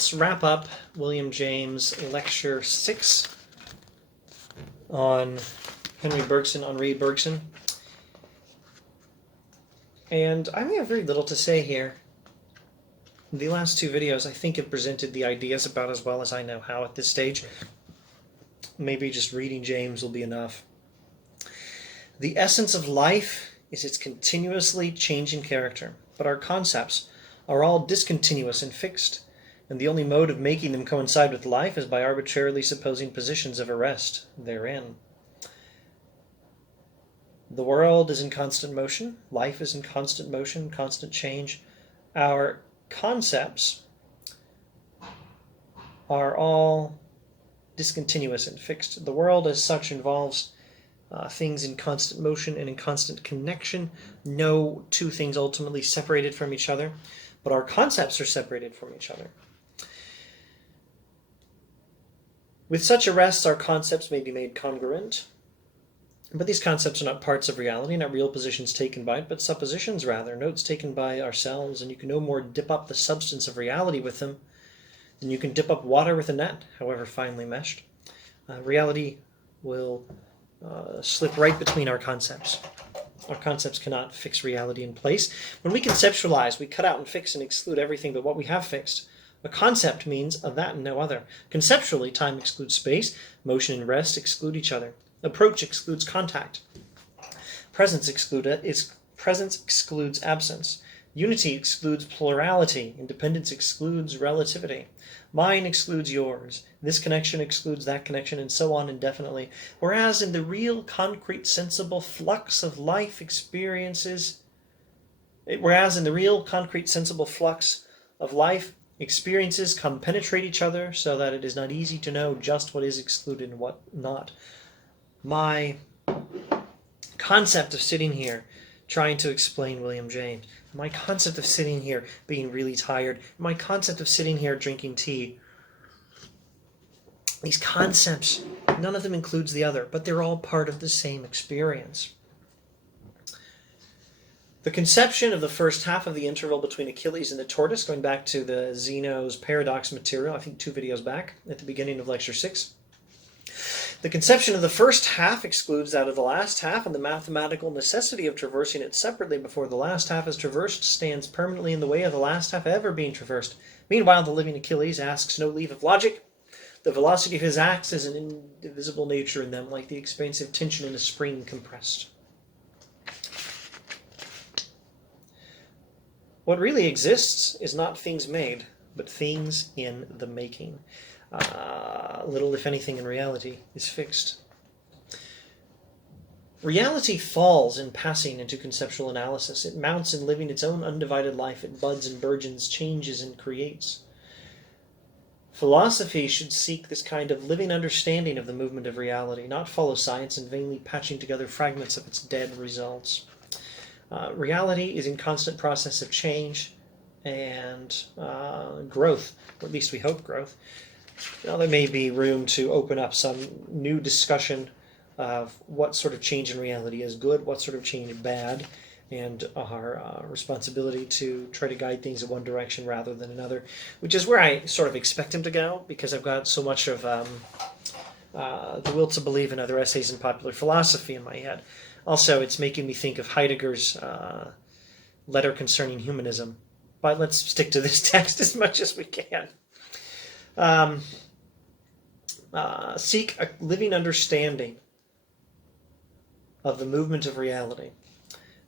let's wrap up William James Lecture 6 on Henry Bergson. And I have very little to say here. The last two videos, I think, have presented the ideas about as well as I know how at this stage. Maybe just reading James will be enough. The essence of life is its continuously changing character, but our concepts are all discontinuous and fixed, and the only mode of making them coincide with life is by arbitrarily supposing positions of arrest therein. The world is in constant motion, life is in constant motion, constant change. Our concepts are all discontinuous and fixed. The world as such involves things in constant motion and in constant connection. No two things ultimately separated from each other, but our concepts are separated from each other. With such arrests, our concepts may be made congruent, but these concepts are not parts of reality, not real positions taken by it, but suppositions rather, notes taken by ourselves, and you can no more dip up the substance of reality with them than you can dip up water with a net, however finely meshed. Reality will slip right between our concepts. Our concepts cannot fix reality in place. When we conceptualize, we cut out and fix and exclude everything but what we have fixed. A concept means of that and no other. Conceptually, time excludes space, motion and rest exclude each other. Approach excludes contact. Presence excludes absence. Unity excludes plurality. Independence excludes relativity. Mine excludes yours. This connection excludes that connection, and so on indefinitely. Whereas in the real, concrete, sensible flux of life experiences, come penetrate each other so that it is not easy to know just what is excluded and what not. My concept of sitting here trying to explain William James, my concept of sitting here being really tired, my concept of sitting here drinking tea, these concepts, none of them includes the other, but they're all part of the same experience. The conception of the first half of the interval between Achilles and the tortoise, going back to the Zeno's paradox material, I think 2 videos back, at the beginning of Lecture 6, the conception of the first half excludes that of the last half, and the mathematical necessity of traversing it separately before the last half is traversed stands permanently in the way of the last half ever being traversed. Meanwhile, the living Achilles asks no leave of logic. The velocity of his acts is an indivisible nature in them, like the expansive tension in a spring compressed. What really exists is not things made, but things in the making. Little, if anything, in reality is fixed. Reality falls in passing into conceptual analysis. It mounts in living its own undivided life. It buds and burgeons, changes and creates. Philosophy should seek this kind of living understanding of the movement of reality, not follow science and vainly patching together fragments of its dead results. Reality is in constant process of change and growth, or at least we hope growth. Now, there may be room to open up some new discussion of what sort of change in reality is good, what sort of change is bad, and our responsibility to try to guide things in one direction rather than another, which is where I sort of expect him to go, because I've got so much of The Will to Believe and Other Essays in Popular Philosophy in my head. Also, it's making me think of Heidegger's letter concerning humanism. But let's stick to this text as much as we can. Seek a living understanding of the movement of reality.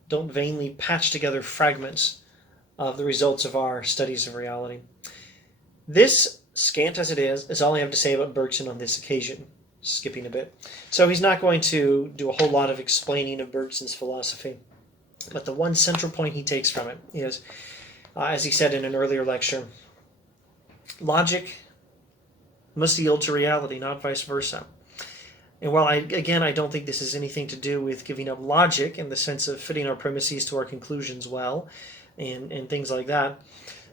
Don't vainly patch together fragments of the results of our studies of reality. This, scant as it is all I have to say about Bergson on this occasion, skipping a bit. So he's not going to do a whole lot of explaining of Bergson's philosophy, but the one central point he takes from it is, as he said in an earlier lecture, logic must yield to reality, not vice versa. And while I don't think this has anything to do with giving up logic in the sense of fitting our premises to our conclusions well and things like that,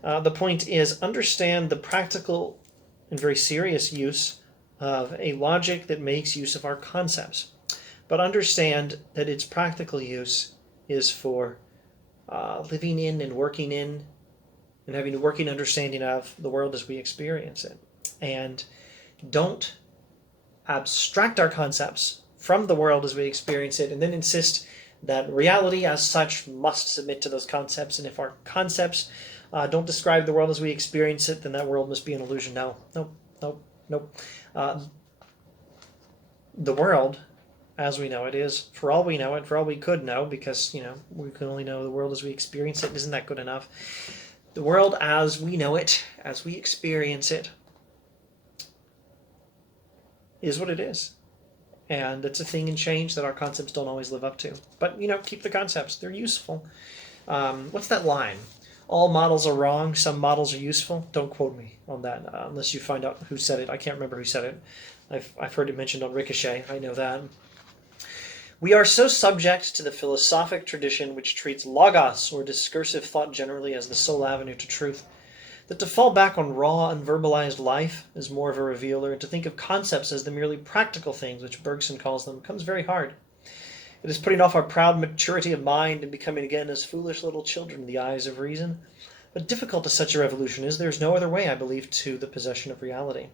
the point is understand the practical and very serious use of a logic that makes use of our concepts. But understand that its practical use is for living in and working in and having a working understanding of the world as we experience it. And don't abstract our concepts from the world as we experience it and then insist that reality as such must submit to those concepts. And if our concepts don't describe the world as we experience it, then that world must be an illusion. No. The world as we know it is, for all we know it, for all we could know, because, we can only know the world as we experience it. Isn't that good enough? The world as we know it, as we experience it, is what it is. And it's a thing in change that our concepts don't always live up to. But, keep the concepts. They're useful. What's that line? All models are wrong, some models are useful. Don't quote me on that unless you find out who said it. I can't remember who said it. I've heard it mentioned on Ricochet. I know that. We are so subject to the philosophic tradition which treats logos, or discursive thought generally, as the sole avenue to truth, that to fall back on raw, unverbalized life is more of a revealer, and to think of concepts as the merely practical things, which Bergson calls them, becomes very hard. It is putting off our proud maturity of mind and becoming again as foolish little children in the eyes of reason. But difficult as such a revolution is, there is no other way, I believe, to the possession of reality.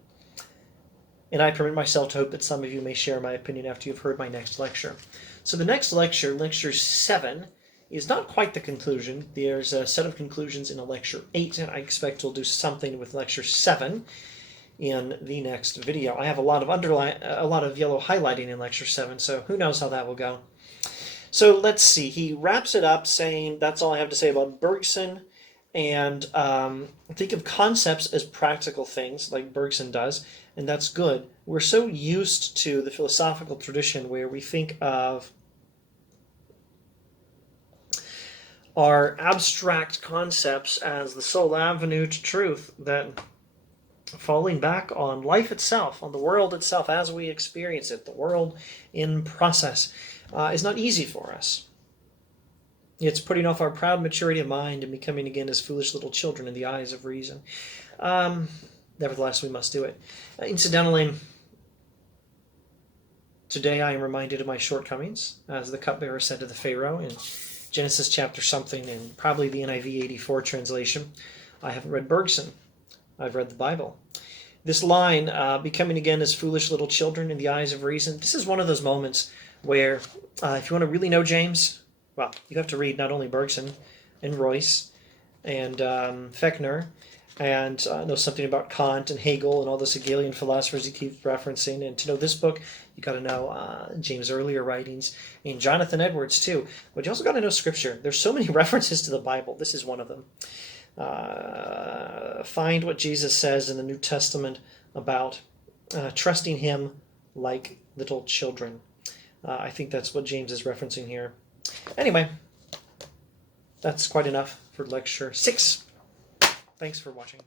And I permit myself to hope that some of you may share my opinion after you've heard my next lecture. So the next lecture, lecture 7, is not quite the conclusion. There's a set of conclusions in a lecture 8, and I expect we'll do something with lecture 7 in the next video. I have a lot of yellow highlighting in lecture 7, so who knows how that will go. So let's see. He wraps it up saying, that's all I have to say about Bergson, and think of concepts as practical things, like Bergson does, and that's good. We're so used to the philosophical tradition where we think of our abstract concepts as the sole avenue to truth, that falling back on life itself, on the world itself as we experience it, the world in process, is not easy for us. It's putting off our proud maturity of mind and becoming again as foolish little children in the eyes of reason. Nevertheless, we must do it. Incidentally, today I am reminded of my shortcomings, as the cupbearer said to the Pharaoh in Genesis chapter something, and probably the NIV 84 translation. I haven't read Bergson. I've read the Bible. This line, becoming again as foolish little children in the eyes of reason, this is one of those moments where, if you want to really know James, well, you have to read not only Bergson and Royce and Fechner, and know something about Kant and Hegel and all the Hegelian philosophers he keeps referencing. And to know this book, you got to know James' earlier writings, and Jonathan Edwards too. But you also got to know Scripture. There's so many references to the Bible. This is one of them. Find what Jesus says in the New Testament about trusting him like little children. I think that's what James is referencing here. Anyway, that's quite enough for lecture 6. Thanks for watching.